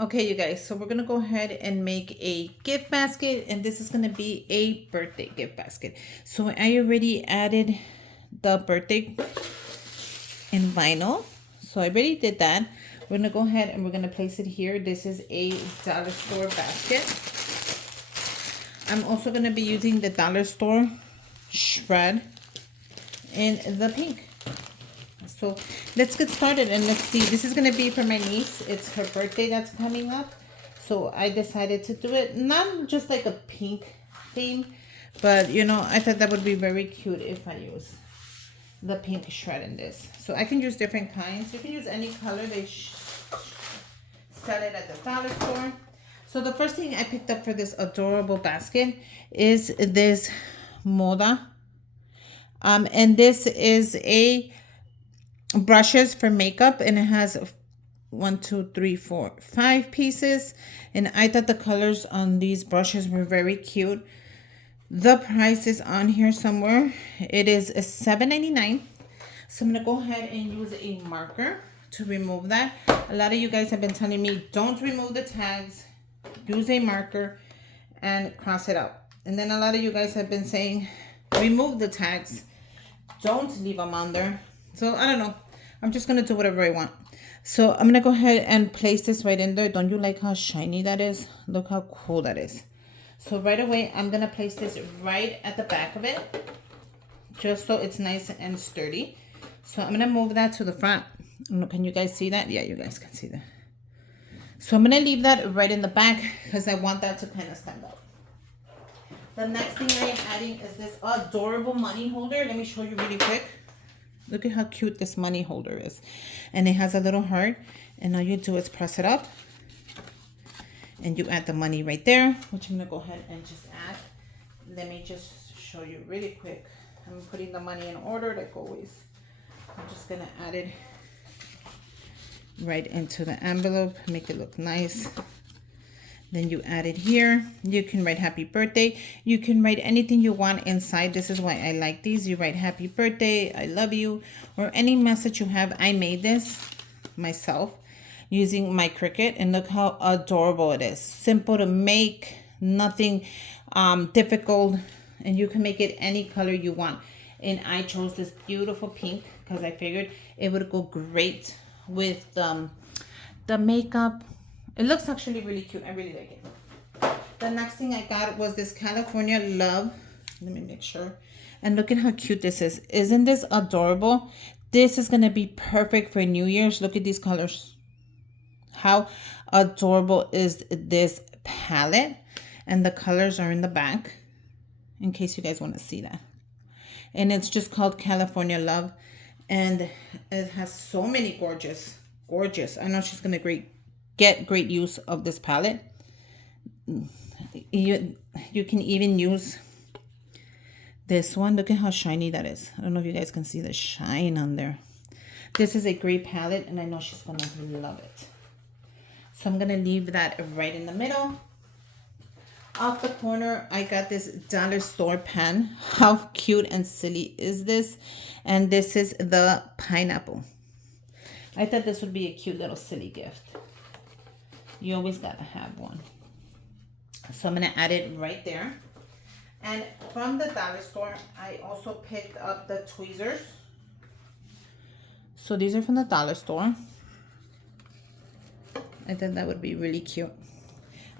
Okay, you guys, so we're gonna go ahead and make a gift basket, and this is gonna be a birthday gift basket. So I already added the birthday in vinyl. So I already did that. We're gonna go ahead and we're gonna place it here. This is a dollar store basket. I'm also gonna be using the dollar store shred in the pink. So let's get started and let's see. This is gonna be for my niece. It's her birthday that's coming up. So I decided to do it not just like a pink theme, but you know, I thought that would be very cute if I use the pink shred in this. So I can use different kinds. You can use any color. They sell it at the dollar store. So the first thing I picked up for this adorable basket is this Moda. And this is a brushes for makeup, and it has 5 pieces. And I thought the colors on these brushes were very cute. The price is on here somewhere. It is $7.99. So I'm gonna go ahead and use a marker to remove that. A lot of you guys have been telling me don't remove the tags, use a marker and cross it out. And then a lot of you guys have been saying remove the tags, don't leave them on there. So I don't know, I'm just gonna do whatever I want. So I'm gonna go ahead and place this right in there. Don't you like how shiny that is? Look how cool that is. So right away, I'm gonna place this right at the back of it, just so it's nice and sturdy. So I'm gonna move that to the front. Can you guys see that? Yeah, you guys can see that. So I'm gonna leave that right in the back because I want that to kind of stand up. The next thing I am adding is this adorable money holder. Let me show you really quick. Look at how cute this money holder is. And it has a little heart. And all you do is press it up. And you add the money right there, which I'm gonna go ahead and just add. Let me just show you really quick. I'm putting the money in order like always. I'm just gonna add it right into the envelope, make it look nice. Then you add it here. You can write happy birthday. You can write anything you want inside. This is why I like these. You write happy birthday, I love you, or any message you have. I made this myself using my Cricut, and look how adorable it is. Simple to make, nothing difficult, and you can make it any color you want. And I chose this beautiful pink because I figured it would go great with the makeup. It looks actually really cute. I really like it. The next thing I got was this California Love. Let me make sure. And look at how cute this is. Isn't this adorable? This is going to be perfect for New Year's. Look at these colors. How adorable is this palette? And the colors are in the back, in case you guys want to see that. And it's just called California Love. And it has so many gorgeous. I know she's going to get great use of this palette. You can even use this one. Look at how shiny that is. I don't know if you guys can see the shine on there. This is a great palette, and I know she's going to love it. So I'm going to leave that right in the middle. Off the corner, I got this dollar store pen. How cute and silly is this? And this is the pineapple. I thought this would be a cute little silly gift. You always gotta have one. So I'm gonna add it right there. And from the dollar store, I also picked up the tweezers. So these are from the dollar store. I thought that would be really cute.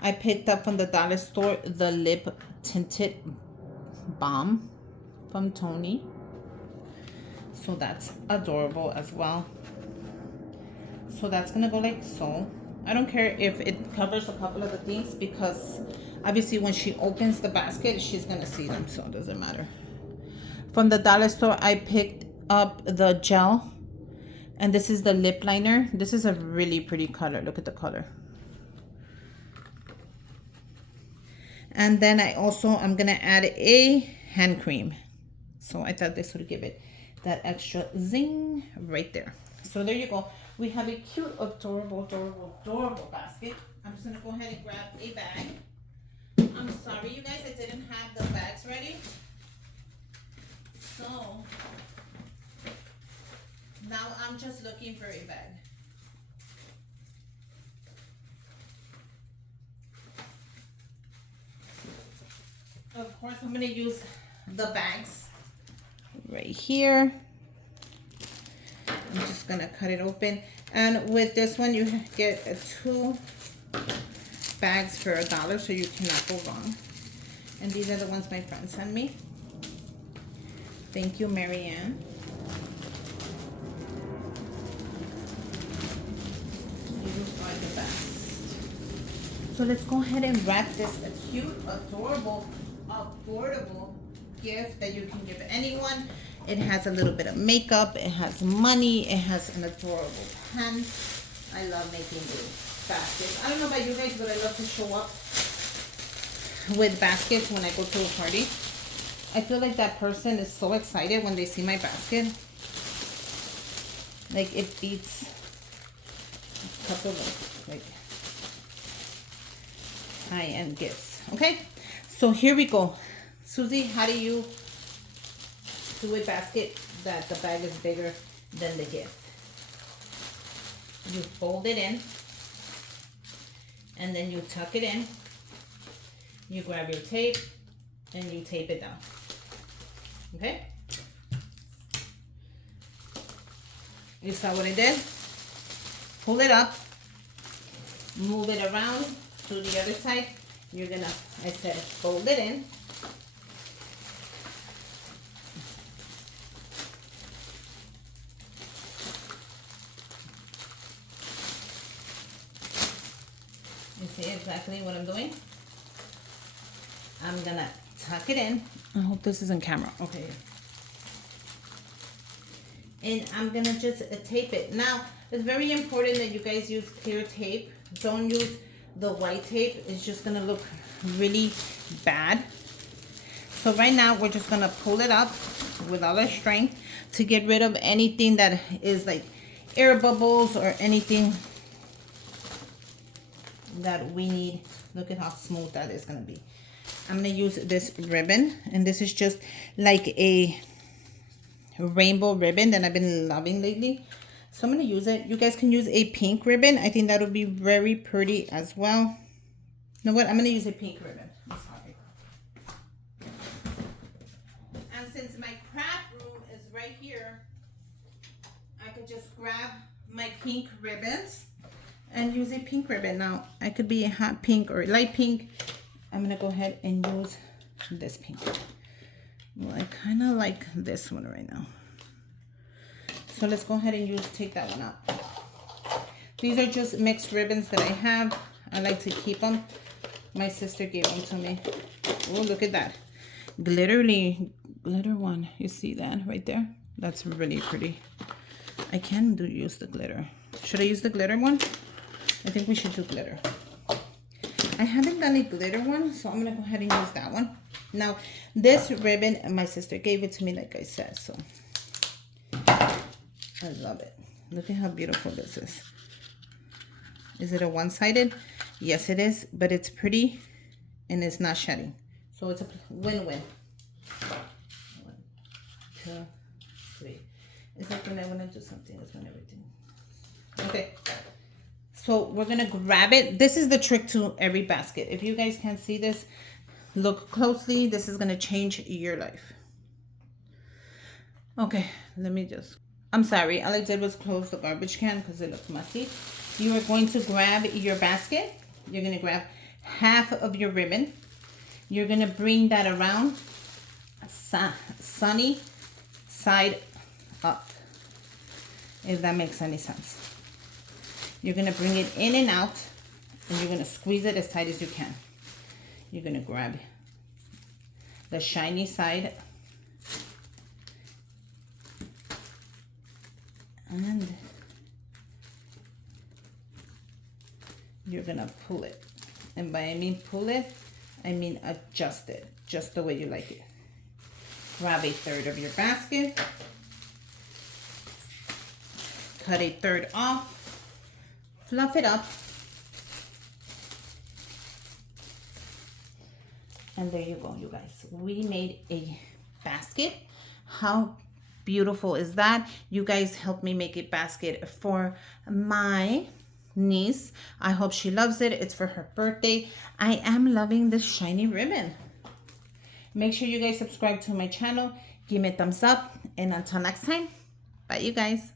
I picked up from the dollar store the lip tinted balm from Tony. So that's adorable as well. So that's gonna go like so. I don't care if it covers a couple of the things because obviously when she opens the basket, she's gonna see them, so it doesn't matter. From the dollar store, I picked up the gel, and this is the lip liner. This is a really pretty color. Look at the color. And then I'm gonna add a hand cream. So I thought this would give it that extra zing right there. So there you go. We have a cute, adorable basket. I'm just gonna go ahead and grab a bag. I'm sorry, you guys, I didn't have the bags ready. So now I'm just looking for a bag. So I'm gonna use the bags right here. I'm just gonna cut it open. And with this one, you get 2 bags for $1, so you cannot go wrong. And these are the ones my friend sent me. Thank you, Marianne. You are the best. So let's go ahead and wrap this cute, adorable, affordable gift that you can give anyone. It has a little bit of makeup, it has money, it has an adorable pen. I love making these baskets. I don't know about you guys, but I love to show up with baskets when I go to a party. I feel like that person is so excited when they see my basket. Like it beats a couple of like high-end gifts. Okay, so here we go. Susie, how do you do a basket that the bag is bigger than the gift? You fold it in, and then you tuck it in. You grab your tape, and you tape it down. Okay? You saw what I did? Pull it up, move it around to the other side. You're gonna, I said, fold it in. You see exactly what I'm doing? I'm gonna tuck it in. I hope this is in camera. Okay. And I'm gonna just tape it. Now, it's very important that you guys use clear tape. Don't use the white tape. It's just gonna look really bad. So right now, we're just gonna pull it up with all our strength to get rid of anything that is like air bubbles or anything that we need. Look at how smooth that is gonna be. I'm gonna use this ribbon, and this is just like a rainbow ribbon that I've been loving lately. So I'm gonna use it. You guys can use a pink ribbon. I think that would be very pretty as well. You know what? I'm gonna use a pink ribbon. I'm sorry. And since my craft room is right here, I could just grab my pink ribbons and use a pink ribbon. Now, I could be a hot pink or a light pink. I'm gonna go ahead and use this pink. Well, I kind of like this one right now. So let's go ahead and take that one out. These are just mixed ribbons that I have. I like to keep them. My sister gave them to me. Oh, look at that. Glitter one. You see that right there? That's really pretty. I can use the glitter. Should I use the glitter one? I think we should do glitter. I haven't done a glitter one, so I'm gonna go ahead and use that one. Now, this ribbon, my sister gave it to me, like I said, so I love it. Look at how beautiful this is. Is it a one-sided? Yes, it is, but it's pretty and it's not shedding. So it's a win-win. 1, 2, 3. It's like when I want to do something, it's when everything. Okay. So we're gonna grab it. This is the trick to every basket. If you guys can't see this, look closely. This is gonna change your life. Okay, let me just, I'm sorry, all I did was close the garbage can because it looked messy. You are going to grab your basket. You're gonna grab half of your ribbon. You're gonna bring that around sunny side up, if that makes any sense. You're gonna bring it in and out, and you're gonna squeeze it as tight as you can. You're gonna grab the shiny side and you're gonna pull it. And by I mean pull it, I mean adjust it, just the way you like it. Grab a third of your basket, cut a third off, fluff it up, and there you go, you guys. We made a basket. How beautiful is that? You guys helped me make a basket for my niece. I hope she loves it. It's for her birthday. I am loving this shiny ribbon. Make sure you guys subscribe to my channel. Give me a thumbs up. And until next time, bye you guys.